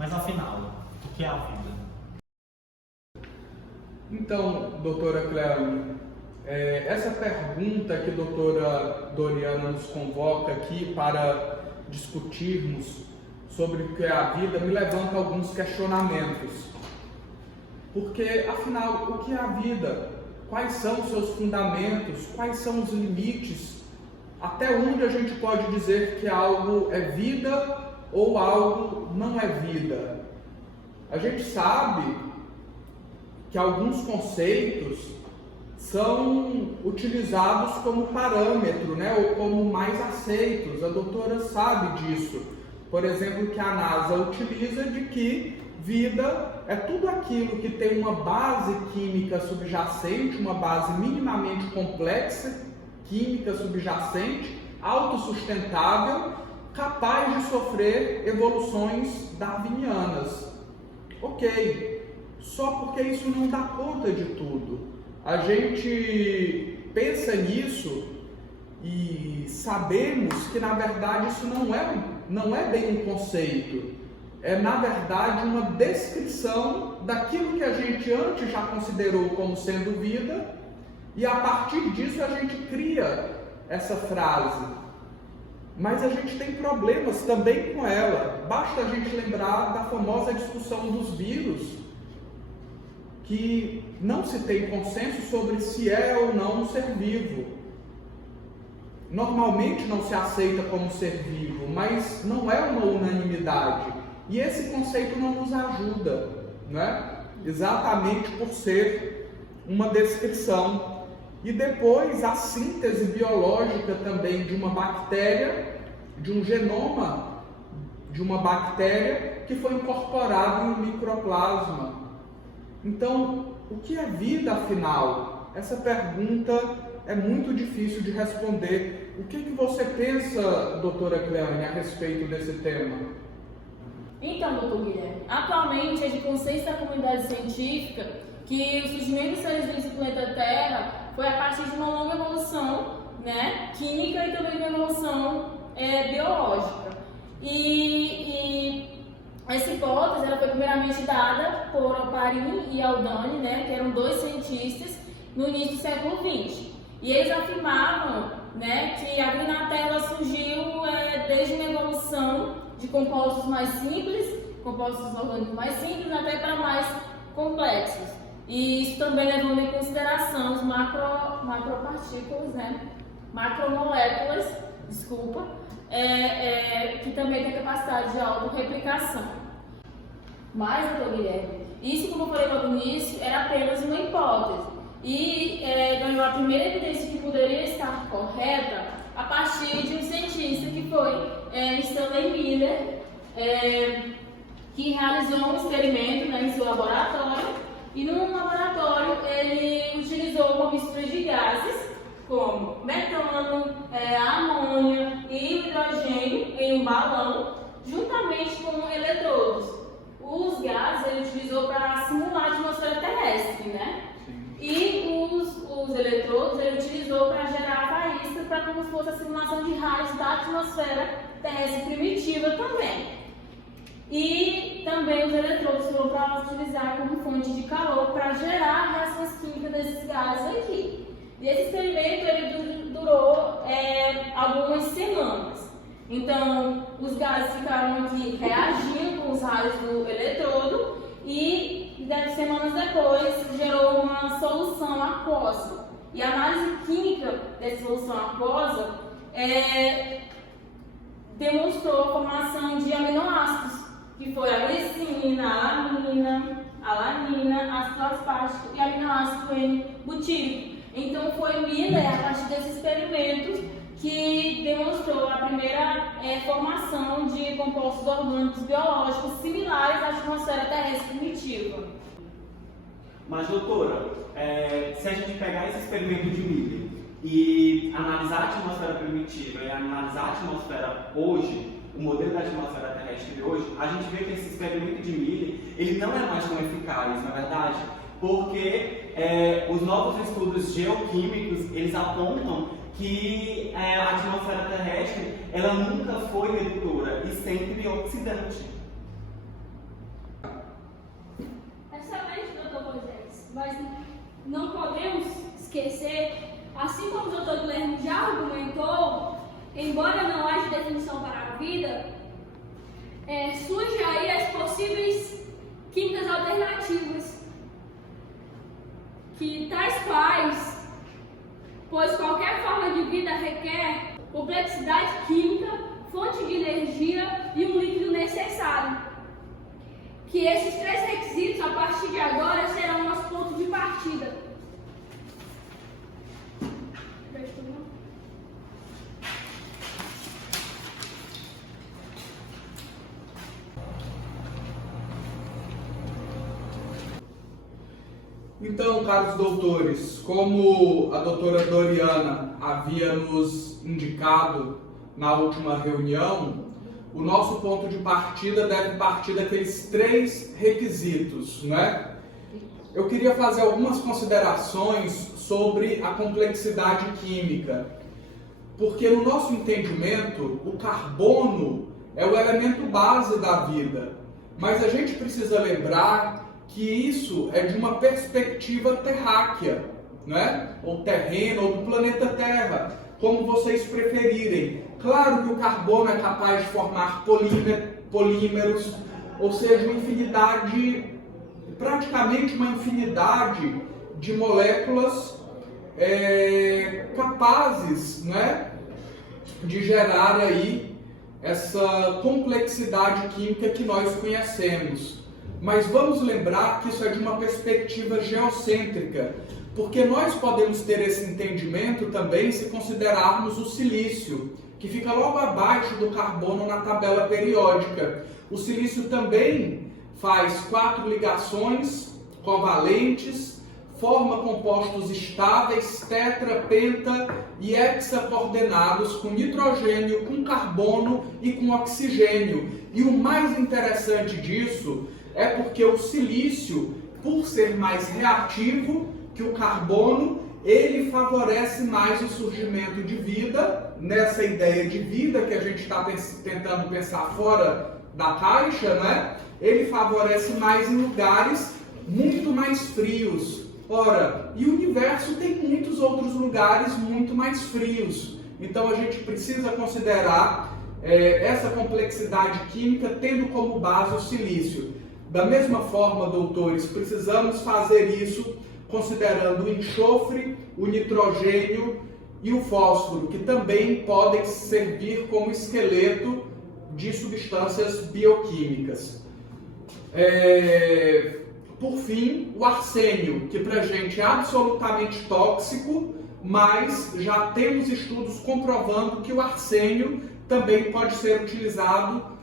Mas afinal, o que é a vida? Então, doutora Cleone, essa pergunta que a doutora Doriana nos convoca aqui para discutirmos sobre o que é a vida me levanta alguns questionamentos. Porque, afinal, o que é a vida? Quais são os seus fundamentos? Quais são os limites? Até onde a gente pode dizer que algo é vida ou algo não é vida? A gente sabe que alguns conceitos são utilizados como parâmetro, ou como mais aceitos. A doutora sabe disso. Por exemplo, que a NASA utiliza de que vida é tudo aquilo que tem uma base química subjacente, uma base minimamente complexa, química subjacente, autossustentável, capaz de sofrer evoluções darwinianas. Ok, só porque isso não dá conta de tudo. A gente pensa nisso e sabemos que na verdade isso não é bem um conceito. É na verdade uma descrição daquilo que a gente antes já considerou como sendo vida, e a partir disso a gente cria essa frase. Mas a gente tem problemas também com ela. Basta a gente lembrar da famosa discussão dos vírus, que não se tem consenso sobre se é ou não um ser vivo. Normalmente não se aceita como ser vivo, mas não é uma unanimidade. E esse conceito não nos ajuda, exatamente por ser uma descrição. E depois a síntese biológica também de uma bactéria, de um genoma de uma bactéria que foi incorporado em um microplasma. Então, o que é vida afinal? Essa pergunta é muito difícil de responder. O que você pensa, doutora Cleone, a respeito desse tema? Então, doutor Guilherme, atualmente é de consenso da comunidade científica que o surgimento dos seres vivos do planeta Terra foi a partir de uma longa evolução, química e também de uma evolução biológica. E essa hipótese ela foi primeiramente dada por Oparin e Haldane, que eram dois cientistas no início do século XX. E eles afirmavam que a vida na Terra surgiu desde uma evolução de compostos mais simples, compostos orgânicos mais simples, até para mais complexos. E isso também levando em consideração os macropartículas, macromoléculas, que também tem capacidade de autorreplicação. Mas, doutor Guilherme, isso, como eu falei logo no início, era apenas uma hipótese. E ganhou a primeira evidência que poderia estar correta a partir de um cientista que foi Stanley Miller, que realizou um experimento em seu laboratório, e no laboratório ele utilizou uma mistura de gases como metano, amônia e hidrogênio em um balão, juntamente com eletrodos. Os gases ele utilizou para simular a atmosfera terrestre, E os eletrodos ele utilizou para gerar faíscas, para como se fosse a simulação de raios da atmosfera terrestre primitiva também. E também os eletrodos foram para utilizar como fonte de calor para gerar reações químicas desses gases aqui. E esse experimento ele durou algumas semanas. Então, os gases ficaram aqui reagindo com os raios do eletrodo e 10 semanas depois gerou uma solução aquosa. E a análise química dessa solução aquosa demonstrou a formação de aminoácidos, que foi a glicina, a alanina, a alanina, ácido aspartico e aminoácido N-butírico. Então foi Miller, a partir desse experimento, que demonstrou a primeira formação de compostos orgânicos biológicos similares à atmosfera terrestre primitiva. Mas, doutora, se a gente pegar esse experimento de Miller e analisar a atmosfera primitiva e analisar a atmosfera hoje, o modelo da atmosfera terrestre de hoje, a gente vê que esse experimento de Miller ele não é mais tão eficaz, na verdade, porque os novos estudos geoquímicos eles apontam que a atmosfera terrestre ela nunca foi redutora e sempre oxidante. esquecer, assim como o Dr. Guilherme já argumentou, embora não haja definição para a vida, surgem aí as possíveis químicas alternativas, que tais quais, pois qualquer forma de vida requer complexidade química, fonte de energia e um líquido necessário. Que esses três requisitos, a partir de agora, serão nosso ponto de partida. Então, caros doutores, como a doutora Doriana havia nos indicado na última reunião, o nosso ponto de partida deve partir daqueles três requisitos, né? Eu queria fazer algumas considerações sobre a complexidade química, porque no nosso entendimento, o carbono é o elemento base da vida, mas a gente precisa lembrar que isso é de uma perspectiva terráquea, né? Ou terrena, ou do planeta Terra, como vocês preferirem. Claro que o carbono é capaz de formar polímeros, ou seja, uma infinidade, praticamente uma infinidade de moléculas capazes, né, de gerar aí essa complexidade química que nós conhecemos. Mas vamos lembrar que isso é de uma perspectiva geocêntrica, porque nós podemos ter esse entendimento também se considerarmos o silício, que fica logo abaixo do carbono na tabela periódica. O silício também faz 4 ligações covalentes, forma compostos estáveis, tetra, penta e hexacoordenados com nitrogênio, com carbono e com oxigênio. E o mais interessante disso é porque o silício, por ser mais reativo que o carbono, ele favorece mais o surgimento de vida, nessa ideia de vida que a gente está tentando pensar fora da caixa, né? Ele favorece mais em lugares muito mais frios. Ora, e o universo tem muitos outros lugares muito mais frios. Então a gente precisa considerar essa complexidade química tendo como base o silício. Da mesma forma, doutores, precisamos fazer isso considerando o enxofre, o nitrogênio e o fósforo, que também podem servir como esqueleto de substâncias bioquímicas. Por fim, o arsênio, que para a gente é absolutamente tóxico, mas já temos estudos comprovando que o arsênio também pode ser utilizado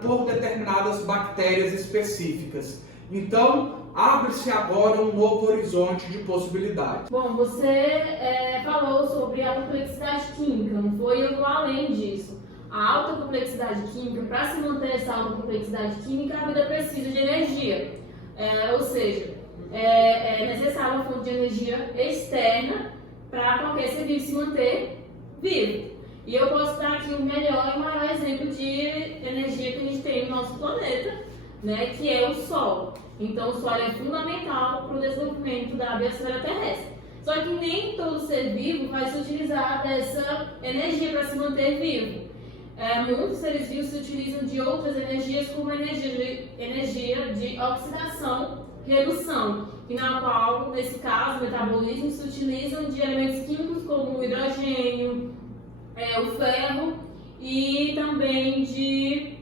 por determinadas bactérias específicas. Então, abre-se agora um novo horizonte de possibilidades. Bom, você falou sobre a complexidade química, não foi? Eu vou além disso. A alta complexidade química, para se manter essa alta complexidade química, a vida precisa de energia. Ou seja, é necessária uma fonte de energia externa para qualquer ser vivo se manter vivo. E eu posso dar aqui o melhor e maior exemplo de energia que a gente tem no nosso planeta, né, que é o Sol. Então o Sol é fundamental para o desenvolvimento da biosfera terrestre. Só que nem todo ser vivo vai se utilizar dessa energia para se manter vivo. Muitos seres vivos se utilizam de outras energias, como energia de oxidação, redução, e na qual, nesse caso, o metabolismo, se utilizam de elementos químicos como o hidrogênio, o ferro e também de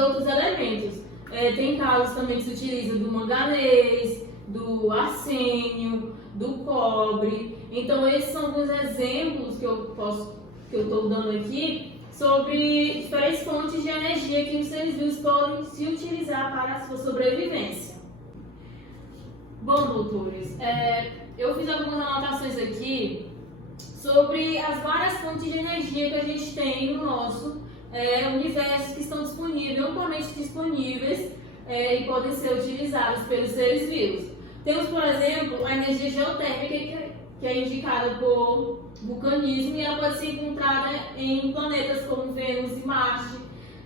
outros elementos. Tem casos também que se utilizam do manganês, do arsênio, do cobre. Então esses são alguns exemplos que eu estou dando aqui sobre diferentes fontes de energia que os seres vivos podem se utilizar para a sua sobrevivência. Bom, doutores, eu fiz algumas anotações aqui sobre as várias fontes de energia que a gente tem no nosso universo, que estão amplamente disponíveis e podem ser utilizados pelos seres vivos. Temos, por exemplo, a energia geotérmica, que é indicada por vulcanismo, e ela pode ser encontrada em planetas como Vênus e Marte.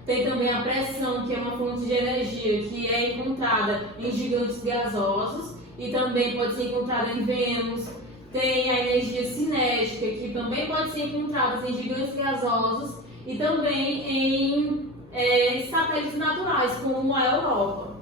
Tem também a pressão, que é uma fonte de energia que é encontrada em gigantes gasosos e também pode ser encontrada em Vênus. tem a energia cinética, que também pode ser encontrada em gigantes gasosos e também em satélites naturais, como a Europa.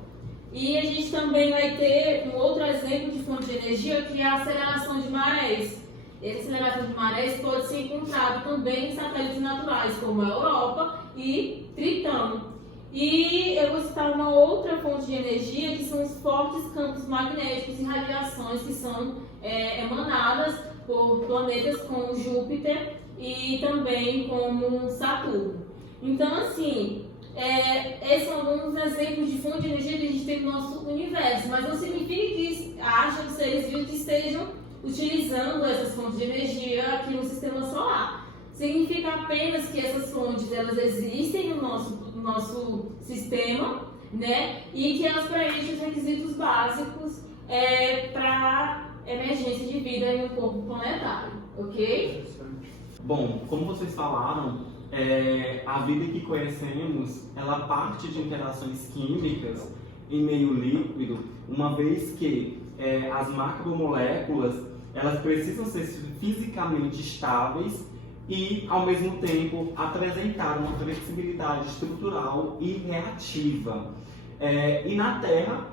E a gente também vai ter um outro exemplo de fonte de energia, que é a aceleração de marés. Essa aceleração de marés pode ser encontrada também em satélites naturais, como a Europa e Tritão. E eu vou citar uma outra fonte de energia, que são os fortes campos magnéticos e radiações que são emanadas por planetas como Júpiter e também como Saturno. Então, assim, esses são alguns exemplos de fonte de energia que a gente tem no nosso universo, mas não significa que acham que seres vivos estejam utilizando essas fontes de energia aqui no sistema solar. Significa apenas que essas fontes elas existem no nosso sistema, né? E que elas preenchem os requisitos básicos para emergência de vida no corpo planetário, ok? Bom, como vocês falaram, a vida que conhecemos, ela parte de interações químicas em meio líquido, uma vez que as macromoléculas, elas precisam ser fisicamente estáveis e, ao mesmo tempo, apresentar uma flexibilidade estrutural e reativa. E na Terra,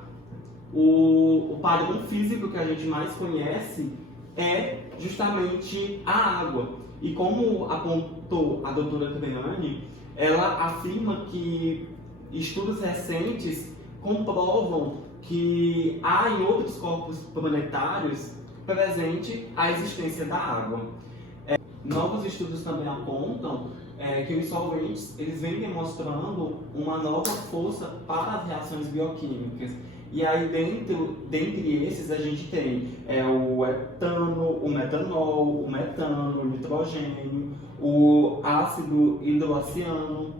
o padrão físico que a gente mais conhece é justamente a água. E como apontou a doutora Treani, ela afirma que estudos recentes comprovam que há em outros corpos planetários presente a existência da água. Novos estudos também apontam que os solventes eles vêm demonstrando uma nova força para as reações bioquímicas. E aí dentre esses a gente tem o etano, o metanol, o metano, o nitrogênio, o ácido hidroxiano.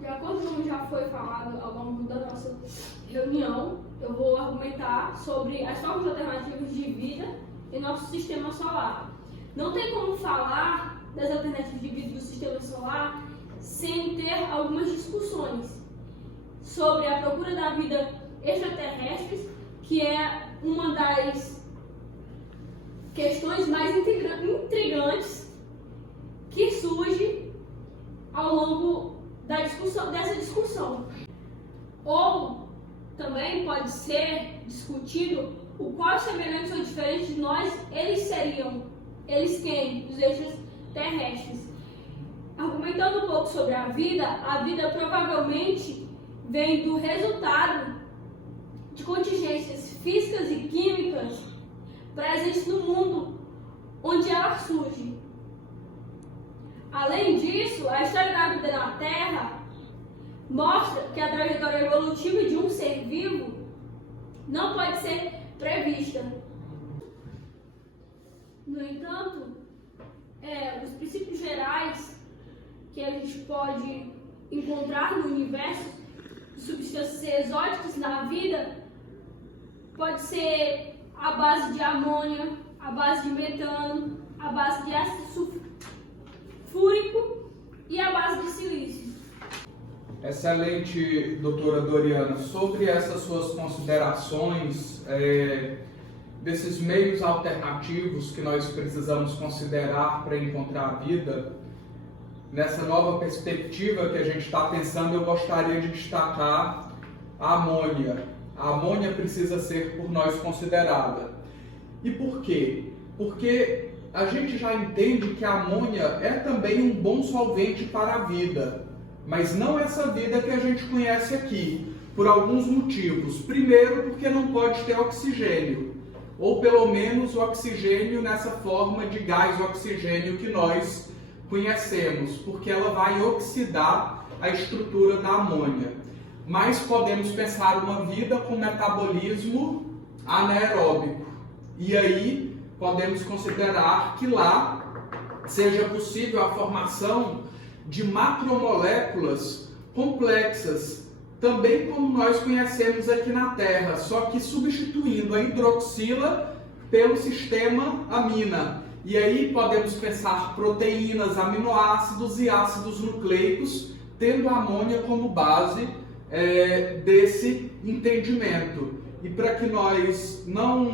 De acordo com o que já foi falado ao longo da nossa reunião, eu vou argumentar sobre as formas alternativas de vida em nosso sistema solar. Não tem como falar das alternativas de vida do sistema solar sem ter algumas discussões sobre a procura da vida extraterrestres, que é uma das questões mais intrigantes que surge ao longo dessa discussão. Ou também pode ser discutido o qual semelhantes ou diferentes de nós eles seriam. Eles quem? Os extraterrestres. Argumentando um pouco sobre a vida provavelmente vem do resultado de contingências físicas e químicas presentes no mundo onde ela surge. Além disso, a história da vida na Terra mostra que a trajetória evolutiva de um ser vivo não pode ser prevista. No entanto, os princípios gerais que a gente pode encontrar no universo de substâncias exóticas na vida pode ser a base de amônia, a base de metano, a base de ácido sulfúrico e a base de silício. Excelente, doutora Doriana. Sobre essas suas considerações desses meios alternativos que nós precisamos considerar para encontrar a vida, nessa nova perspectiva que a gente está pensando, eu gostaria de destacar a amônia. A amônia precisa ser por nós considerada. E por quê? Porque a gente já entende que a amônia é também um bom solvente para a vida, mas não essa vida que a gente conhece aqui, por alguns motivos. Primeiro, porque não pode ter oxigênio, ou pelo menos o oxigênio nessa forma de gás oxigênio que nós conhecemos, porque ela vai oxidar a estrutura da amônia. Mas podemos pensar uma vida com metabolismo anaeróbico. E aí podemos considerar que lá seja possível a formação de macromoléculas complexas, também como nós conhecemos aqui na Terra, só que substituindo a hidroxila pelo sistema amina. E aí podemos pensar proteínas, aminoácidos e ácidos nucleicos, tendo a amônia como base desse entendimento. E para que nós não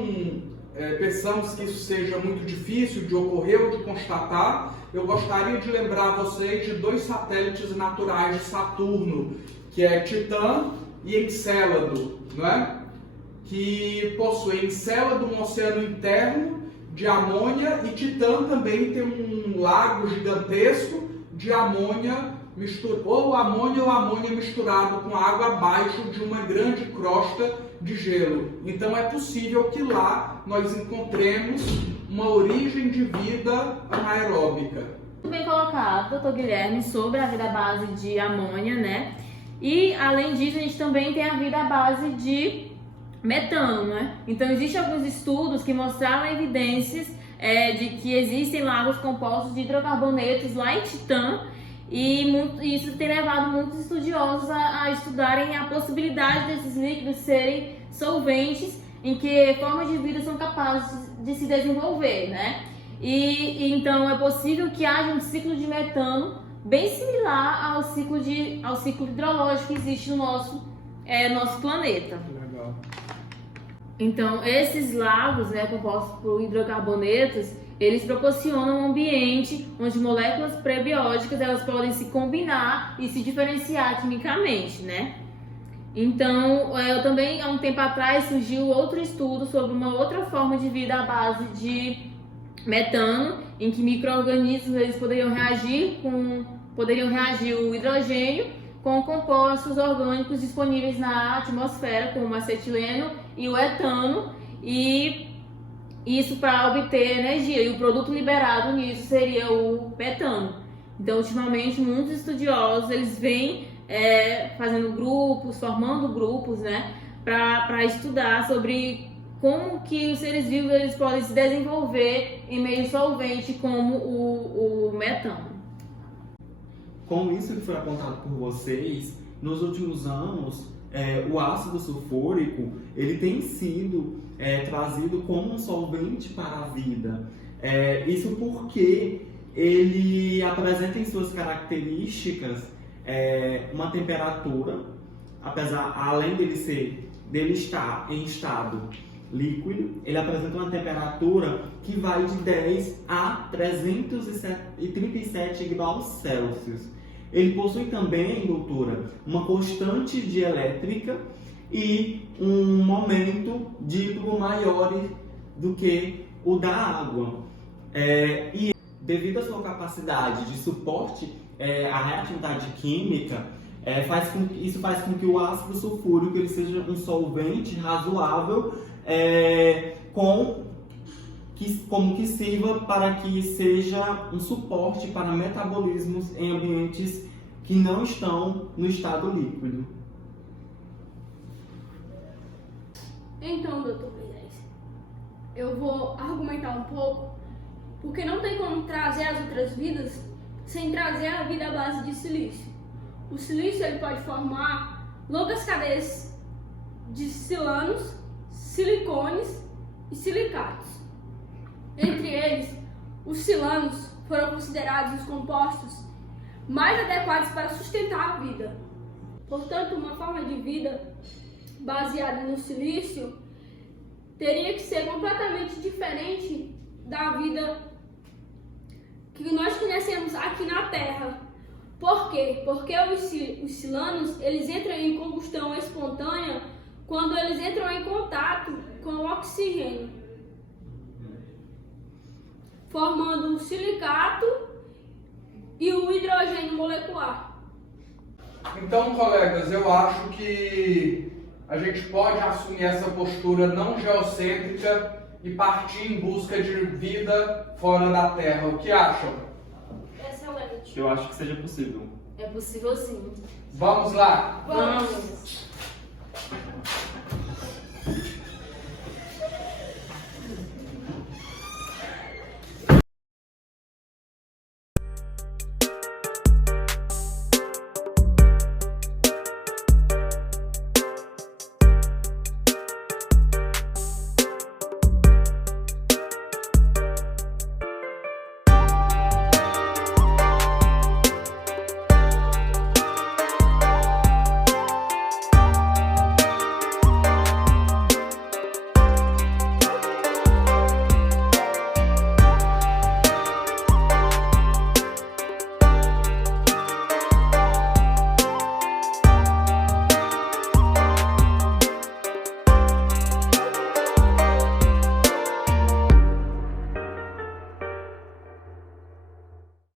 pensamos que isso seja muito difícil de ocorrer ou de constatar, eu gostaria de lembrar vocês de 2 satélites naturais de Saturno, que é Titã e Encélado, não é? Que possui Encélado um oceano interno de amônia e Titã também tem um lago gigantesco de amônia ou amônia misturado com água abaixo de uma grande crosta de gelo. Então é possível que lá nós encontremos uma origem de vida anaeróbica. Muito bem colocado, doutor Guilherme, sobre a vida à base de amônia, né? E além disso, a gente também tem a vida à base de metano, né? Então existem alguns estudos que mostraram evidências de que existem lagos compostos de hidrocarbonetos lá em Titã, e isso tem levado muitos estudiosos a estudarem a possibilidade desses líquidos serem solventes em que formas de vida são capazes de se desenvolver, né? E então é possível que haja um ciclo de metano bem similar ao ciclo hidrológico que existe no nosso planeta. Legal. Então, esses lagos, né, compostos por hidrocarbonetos, eles proporcionam um ambiente onde moléculas prebióticas elas podem se combinar e se diferenciar quimicamente, né? Então, também há um tempo atrás surgiu outro estudo sobre uma outra forma de vida à base de metano, em que micro-organismos eles poderiam reagir o hidrogênio com compostos orgânicos disponíveis na atmosfera, como o acetileno e o etano, e isso para obter energia, e o produto liberado nisso seria o metano. Então, ultimamente, muitos estudiosos eles vêm formando grupos, né, para estudar sobre como que os seres vivos eles podem se desenvolver em meio solvente como o metano. Com isso que foi apontado por vocês, nos últimos anos, o ácido sulfúrico ele tem sido trazido como um solvente para a vida. Isso porque ele apresenta em suas características uma temperatura, além dele estar em estado líquido, ele apresenta uma temperatura que vai de 10 a 337 graus Celsius. Ele possui também, doutora, uma constante dielétrica e um momento dípolo maior do que o da água. E devido à sua capacidade de suporte à reatividade química, isso faz com que o ácido sulfúrico ele seja um solvente razoável, como que sirva para que seja um suporte para metabolismos em ambientes que não estão no estado líquido. Então, doutor Moisés, eu vou argumentar um pouco, porque não tem como trazer as outras vidas sem trazer a vida à base de silício. O silício ele pode formar longas cadeias de silanos, silicones e silicatos. Entre eles, os silanos foram considerados os compostos mais adequados para sustentar a vida. Portanto, uma forma de vida baseada no silício teria que ser completamente diferente da vida que nós conhecemos aqui na Terra. Por quê? Porque os silanos eles entram em combustão espontânea quando eles entram em contato com o oxigênio, formando o silicato e o hidrogênio molecular. Então, colegas, eu acho que a gente pode assumir essa postura não geocêntrica e partir em busca de vida fora da Terra. O que acham? Excelente. Eu acho que seja possível. É possível sim. Vamos lá! Vamos!